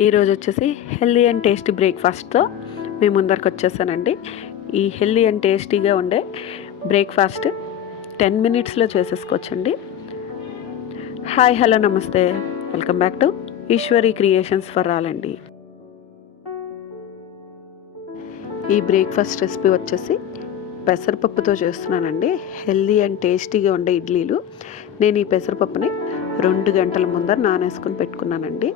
ఈరోజు వచ్చేసి healthy and tasty బ్రేక్ఫాస్ట్తో మీ ముందరకు వచ్చేసానండి. ఈ హెల్దీ అండ్ టేస్టీగా ఉండే బ్రేక్ఫాస్ట్ టెన్ మినిట్స్లో చేసేసుకోవచ్చండి. హాయ్ హలో నమస్తే. Welcome back to Eshwari creations for all అండి. ఈ బ్రేక్ఫాస్ట్ రెసిపీ వచ్చేసి పెసరపప్పుతో చేస్తున్నానండి. హెల్దీ అండ్ టేస్టీగా ఉండే ఇడ్లీలు. నేను ఈ పెసరపప్పుని రెండు గంటల ముందర నానేసుకుని పెట్టుకున్నానండి.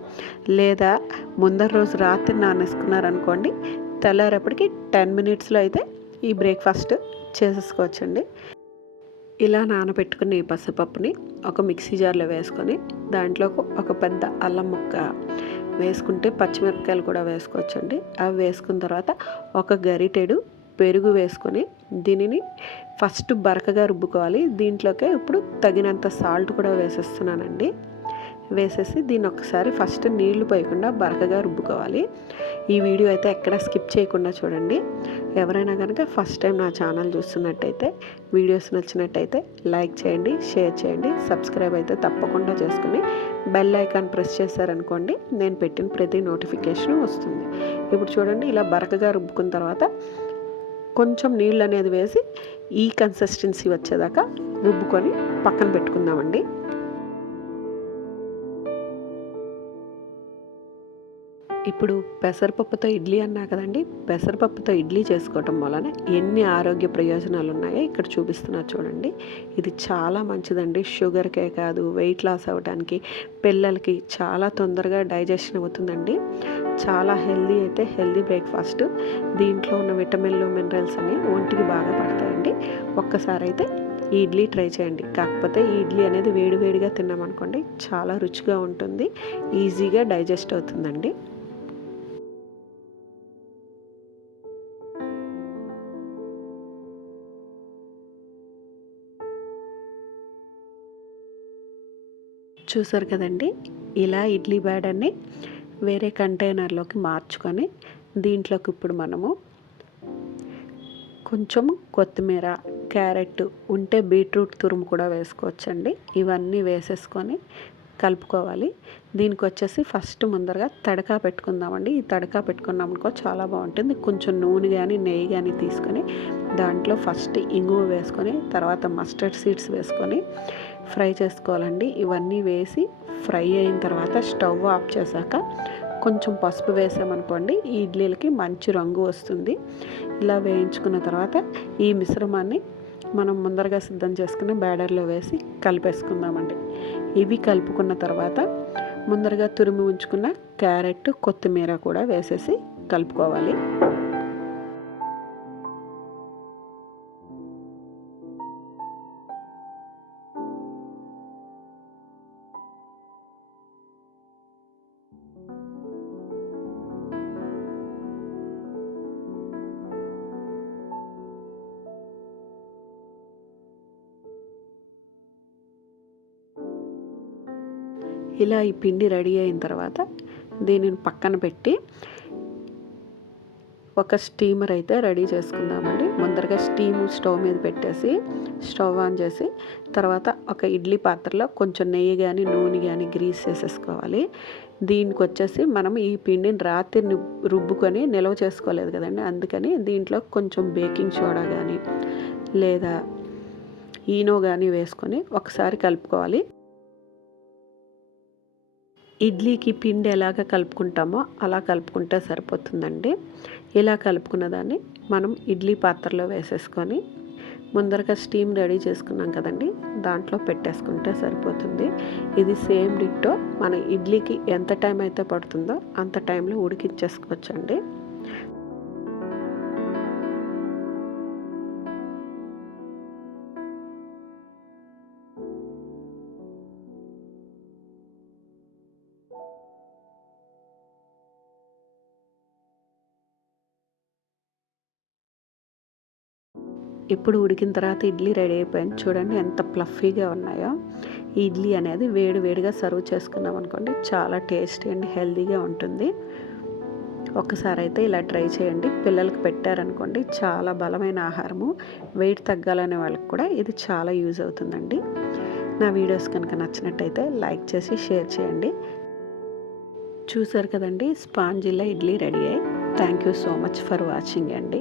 లేదా ముందర రోజు రాత్రి నానేసుకున్నారనుకోండి తెల్లారేపటికి టెన్ మినిట్స్లో అయితే ఈ బ్రేక్ఫాస్ట్ చేసేసుకోవచ్చండి. ఇలా నానబెట్టుకుని ఈ పసుపప్పుని ఒక మిక్సీ జార్లో వేసుకొని దాంట్లో ఒక పెద్ద అల్లం ముక్క వేసుకుంటే పచ్చిమిరపకాయలు కూడా వేసుకోవచ్చండి. అవి వేసుకున్న తర్వాత ఒక గరిటెడు పెరుగు వేసుకొని దీనిని ఫస్ట్ బరకగా రుబ్బుకోవాలి. దీంట్లోకే ఇప్పుడు తగినంత సాల్ట్ కూడా వేసేస్తున్నానండి. వేసేసి దీన్ని ఒకసారి ఫస్ట్ నీళ్ళు పోయకుండా బరకగా రుబ్బుకోవాలి. ఈ వీడియో అయితే ఎక్కడ స్కిప్ చేయకుండా చూడండి. ఎవరైనా కనుక ఫస్ట్ టైం నా ఛానల్ చూస్తున్నట్టయితే వీడియోస్ నచ్చినట్టయితే లైక్ చేయండి షేర్ చేయండి సబ్స్క్రైబ్ అయితే తప్పకుండా చేసుకుని బెల్ ఐకాన్ ప్రెస్ చేశారనుకోండి నేను పెట్టిన ప్రతి నోటిఫికేషన్ వస్తుంది. ఇప్పుడు చూడండి ఇలా బరకగా రుబ్బుకున్న తర్వాత కొంచెం నీళ్ళు అనేది వేసి ఈ కన్సిస్టెన్సీ వచ్చేదాకా రుబ్బుకొని పక్కన పెట్టుకుందామండి. ఇప్పుడు పెసరపప్పుతో ఇడ్లీ అన్నా కదండి పెసరపప్పుతో ఇడ్లీ చేసుకోవటం వలన ఎన్ని ఆరోగ్య ప్రయోజనాలు ఉన్నాయో ఇక్కడ చూపిస్తున్నా చూడండి. ఇది చాలా మంచిదండి. షుగర్కే కాదు వెయిట్ లాస్ అవ్వడానికి పిల్లలకి చాలా తొందరగా డైజెషన్ అవుతుందండి. చాలా హెల్దీ అయితే హెల్దీ బ్రేక్ఫాస్ట్. దీంట్లో ఉన్న విటమిన్లు మినరల్స్ అన్ని ఒంటికి బాగా పడతాయండి. ఒక్కసారి అయితే ఈ ఇడ్లీ ట్రై చేయండి. కాకపోతే ఈ ఇడ్లీ అనేది వేడివేడిగా తిన్నామనుకోండి చాలా రుచిగా ఉంటుంది. ఈజీగా డైజెస్ట్ అవుతుందండి. చూసారు కదండి? ఇలా ఇడ్లీ బ్యాడర్ని వేరే కంటైనర్లోకి మార్చుకొని దీంట్లోకి ఇప్పుడు మనము కొంచెం కొత్తిమీర క్యారెట్ ఉంటే బీట్రూట్ తురుము కూడా వేసుకోవచ్చండి. ఇవన్నీ వేసేసుకొని కలుపుకోవాలి. దీనికి వచ్చేసి ఫస్ట్ ముందరగా తడకా పెట్టుకుందామండి. ఈ తడకా పెట్టుకున్నామనుకో చాలా బాగుంటుంది. కొంచెం నూనె కానీ నెయ్యి కానీ తీసుకొని దాంట్లో ఫస్ట్ ఇంగువ వేసుకొని తర్వాత మస్టర్డ్ సీడ్స్ వేసుకొని ఫ్రై చేసుకోవాలండి. ఇవన్నీ వేసి ఫ్రై అయిన తర్వాత స్టవ్ ఆఫ్ చేశాక కొంచెం పసుపు వేసామనుకోండి ఈ ఇడ్లీలకి మంచి రంగు వస్తుంది. ఇలా వేయించుకున్న తర్వాత ఈ మిశ్రమాన్ని మనం ముందరగా సిద్ధం చేసుకున్న బ్యాడర్లో వేసి కలిపేసుకుందామండి. ఇవి కలుపుకున్న తర్వాత ముందరగా తురిమి ఉంచుకున్న క్యారెట్ కొత్తిమీర కూడా వేసేసి కలుపుకోవాలి. ఇలా ఈ పిండి రెడీ అయిన తర్వాత దీనిని పక్కన పెట్టి ఒక స్టీమర్ అయితే రెడీ చేసుకుందామండి. ముందరగా స్టీమ్ స్టవ్ మీద పెట్టేసి స్టవ్ ఆన్ చేసి తర్వాత ఒక ఇడ్లీ పాత్రలో కొంచెం నెయ్యి కానీ నూనె కానీ గ్రీస్ చేసేసుకోవాలి. దీనికి వచ్చేసి మనం ఈ పిండిని రాత్రి రుబ్బుకొని నిల్వ చేసుకోలేదు కదండి. అందుకని దీంట్లో కొంచెం బేకింగ్ సోడా కానీ లేదా ఈనో కానీ వేసుకొని ఒకసారి కలుపుకోవాలి. ఇడ్లీకి పిండి ఎలాగ కలుపుకుంటామో అలా కలుపుకుంటే సరిపోతుందండి. ఇలా కలుపుకున్న దాన్ని మనం ఇడ్లీ పాత్రలో వేసేసుకొని ముందరగా స్టీమ్ రెడీ చేసుకున్నాం కదండి. దాంట్లో పెట్టేసుకుంటే సరిపోతుంది. ఇది సేమ్ డిట్టో మన ఇడ్లీకి ఎంత టైం అయితే పడుతుందో అంత టైంలో ఉడికించేసుకోవచ్చండి ఇప్పుడు ఉడికిన తర్వాత ఇడ్లీ రెడీ అయిపోయింది. చూడండి ఎంత ప్లఫీగా ఉన్నాయో. ఈ ఇడ్లీ అనేది వేడి వేడిగా సర్వ్ చేసుకున్నాం అనుకోండి చాలా టేస్టీ అండ్ హెల్తీగా ఉంటుంది. ఒకసారి అయితే ఇలా ట్రై చేయండి. పిల్లలకు పెట్టారనుకోండి చాలా బలమైన ఆహారము. వెయిట్ తగ్గాలనే వాళ్ళకి కూడా ఇది చాలా యూజ్ అవుతుందండి. నా వీడియోస్ కనుక నచ్చినట్టయితే లైక్ చేసి షేర్ చేయండి. చూసారు కదండి స్పాంజిలా ఇడ్లీ రెడీ అయ్యి. Thank you so much for watching అండి.